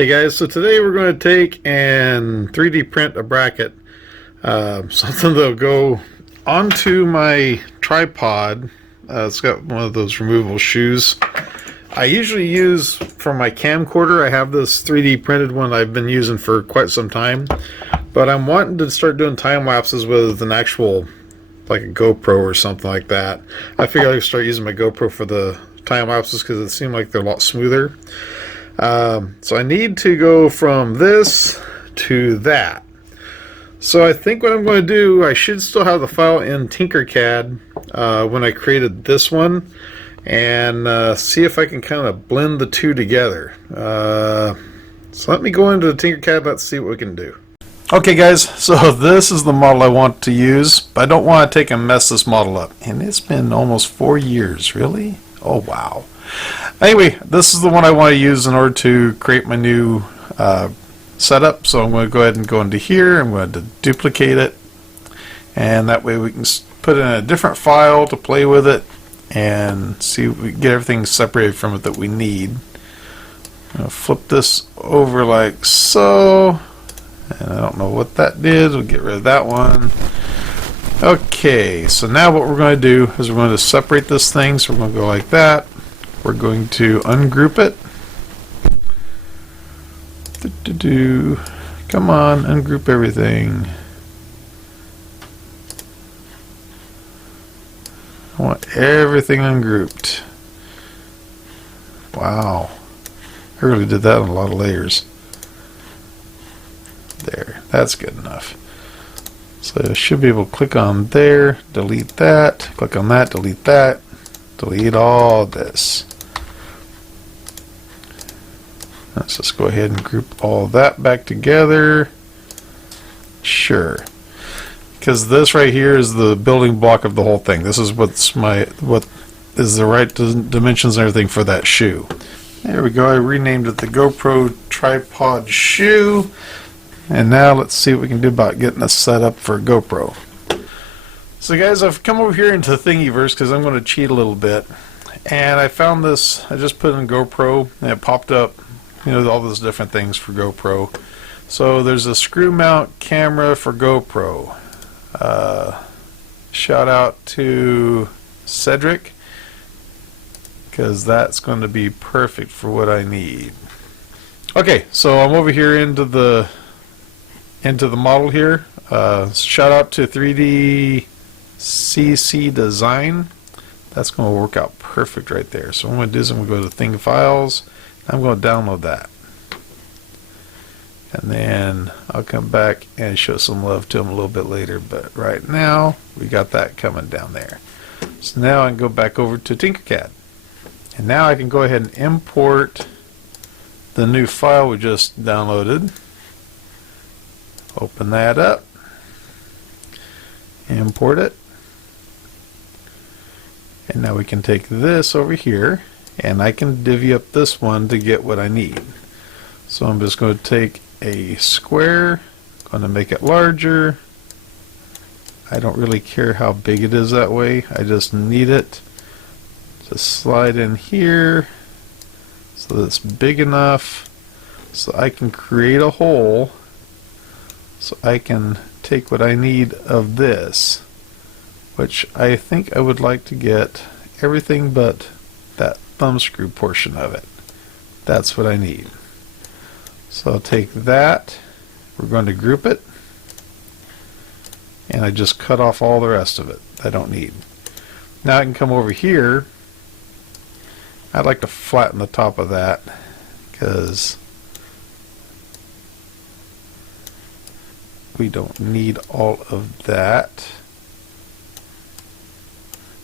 Hey guys, so today we're going to take and 3D print a bracket, something that'll go onto my tripod. It's got one of those removable shoes. I usually use for my camcorder. I have this 3D printed one I've been using for quite some time, but I'm wanting to start doing time lapses with an actual, like a GoPro or something like that. I figured I could start using my GoPro for the time lapses because it seemed like they're a lot smoother. So I need to go from this to that. So I think what I'm going to do, I should still have the file in Tinkercad when I created this one, and see if I can kind of blend the two together. So let me go into the Tinkercad, let's see what we can do. Okay guys, so this is the model I want to use, but I don't want to take and mess this model up. And it's been almost 4 years, really? Oh wow. Anyway, this is the one I want to use in order to create my new setup. So I'm going to go ahead and go into here. I'm going to duplicate it, and that way we can put it in a different file to play with it and see if we can get everything separated from it that we need. I'm going to flip this over like so, and I don't know what that did. We'll get rid of that one. Okay, so now what we're going to do is we're going to separate this thing. So we're going to go like that. We're going to ungroup it. Come on, ungroup everything. I want everything ungrouped. Wow. I really did that on a lot of layers. There, that's good enough. So I should be able to click on there, delete that, click on that, delete that, delete all this. Let's just go ahead and group all that back together. Sure. Because this right here is the building block of the whole thing. This is what is the right dimensions and everything for that shoe. There we go. I renamed it the GoPro tripod shoe. And now let's see what we can do about getting this set up for GoPro. So guys, I've come over here into Thingiverse because I'm going to cheat a little bit. And I found this, I just put in GoPro and it popped up, you know, all those different things for GoPro. So there's a screw mount camera for GoPro. Shout out to Cedric, because that's going to be perfect for what I need. Okay, so I'm over here into the model here. Shout out to 3D CC Design. That's going to work out perfect right there. So what I'm going to do is I'm going to go to Thing Files. I'm going to download that. And then I'll come back and show some love to them a little bit later. But right now, we got that coming down there. So now I can go back over to Tinkercad. And now I can go ahead and import the new file we just downloaded. Open that up. Import it. And now we can take this over here, and I can divvy up this one to get what I need. So I'm just going to take a square, going to make it larger. I don't really care how big it is that way. I just need it to slide in here so that it's big enough so I can create a hole, so I can take what I need of this, which I think I would like to get everything but that thumb screw portion of it. That's what I need. So I'll take that, we're going to group it, and I just cut off all the rest of it I don't need. Now I can come over here. I'd like to flatten the top of that because we don't need all of that.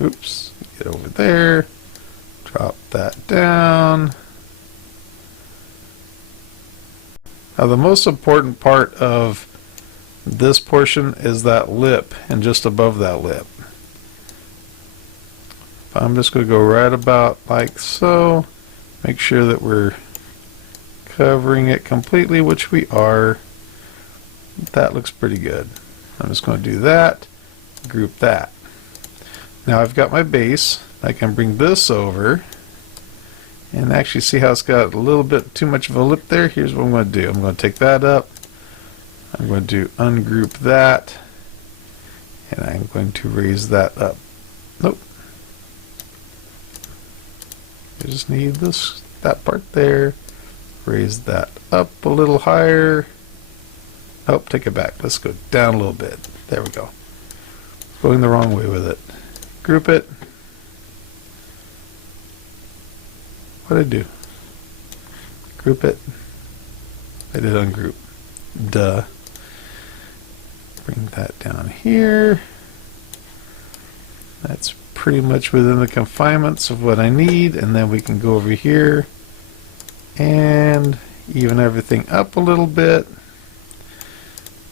Oops, get over there, drop that down. Now the most important part of this portion is that lip and just above that lip. I'm just going to go right about like so. Make sure that we're covering it completely, which we are. That looks pretty good. I'm just going to do that, group that. Now I've got my base. I can bring this over And actually see how it's got a little bit too much of a lip there. Here's what I'm going to do. I'm going to take that up. I'm going to ungroup that. And I'm going to raise that up. Nope. I just need that part there. Raise that up a little higher. Oh, take it back. Let's go down a little bit. There we go. Going the wrong way with it. Group it. What did I do? Group it. I did ungroup. Duh. Bring that down here. That's pretty much within the confinements of what I need, and then we can go over here and even everything up a little bit.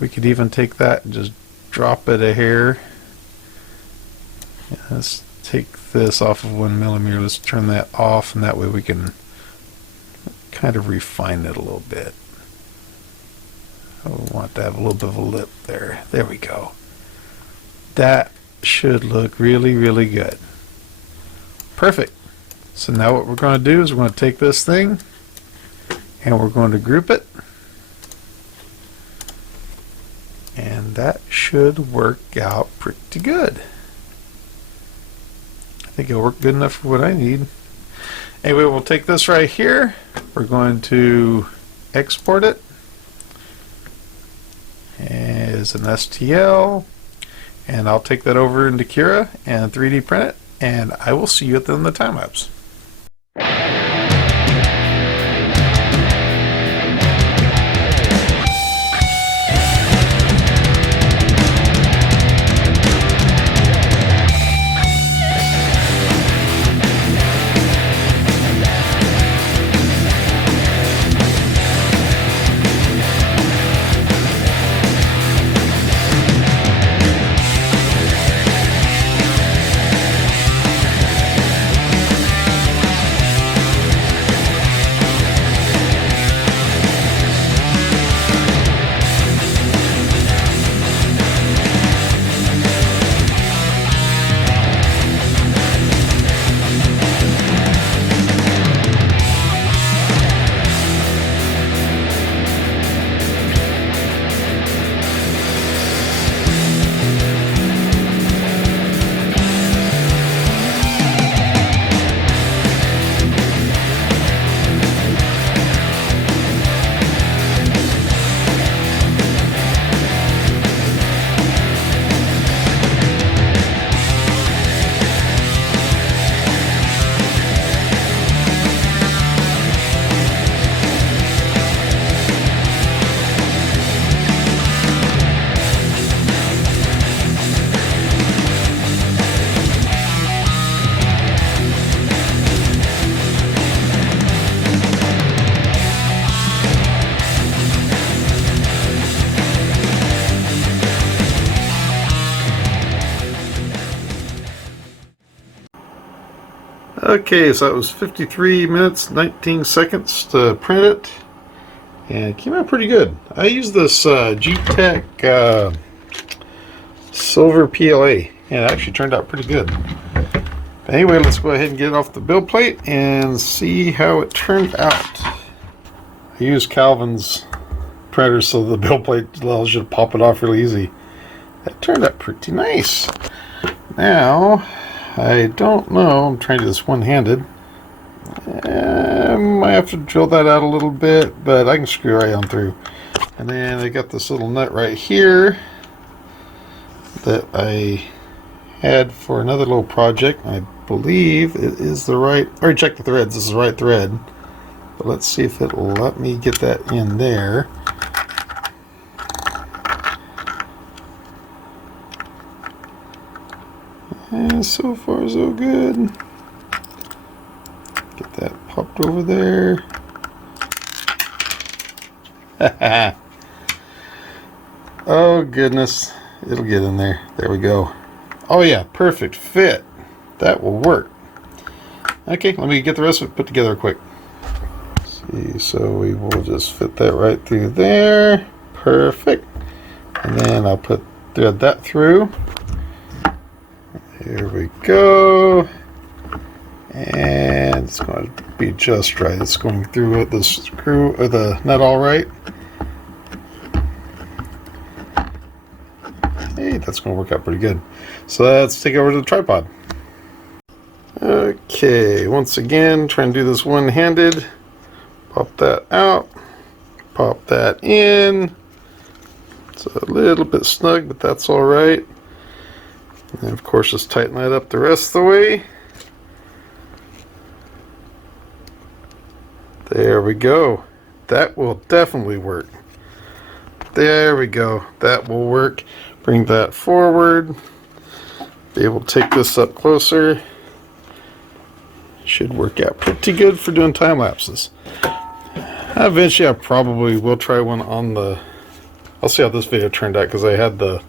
We could even take that and just drop it a hair. Let's take this off of 1mm. Let's turn that off, and that way we can kind of refine it a little bit. I want to have a little bit of a lip there. There we go. That should look really, really good. Perfect. So now what we're going to do is we're going to take this thing and we're going to group it. And that should work out pretty good. I think it'll work good enough for what I need. Anyway, we'll take this right here. We're going to export it as an STL. And I'll take that over into Cura and 3D print it. And I will see you at the end of the time lapse. Okay, so that was 53 minutes, 19 seconds to print it, and it came out pretty good. I used this Geeetech Silver PLA, and it actually turned out pretty good. But anyway, let's go ahead and get it off the build plate and see how it turned out. I used Calvin's printer, so the build plate allows you to pop it off really easy. That turned out pretty nice. Now, I don't know, I'm trying to do this one-handed. I might have to drill that out a little bit, but I can screw right on through. And then I got this little nut right here that I had for another little project. I believe it is the right, I already checked the threads, this is the right thread. But let's see if it'll let me get that in there. And so far so good. Get that popped over there. Oh goodness, it'll get in there. There we go. Oh yeah, perfect fit. That will work. Okay, let me get the rest of it put together quick. See, so we will just fit that right through there. Perfect. And then I'll thread that through. Here we go. And it's going to be just right. It's going through it, the screw or the nut all right. Hey, that's going to work out pretty good. So let's take it over to the tripod. Okay, once again, trying to do this one-handed. Pop that out. Pop that in. It's a little bit snug, but that's all right. And of course, just tighten that up the rest of the way. There we go. That will definitely work. There we go. That will work. Bring that forward. Be able to take this up closer. Should work out pretty good for doing time lapses. Eventually, I probably will try one on the. I'll see how this video turned out because I had the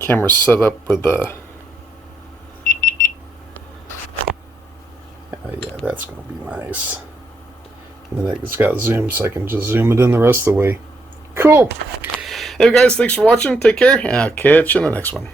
camera set up with the. Yeah, that's going to be nice. And then it's got zoom, so I can just zoom it in the rest of the way. Cool. Hey guys, thanks for watching. Take care, and I'll catch you in the next one.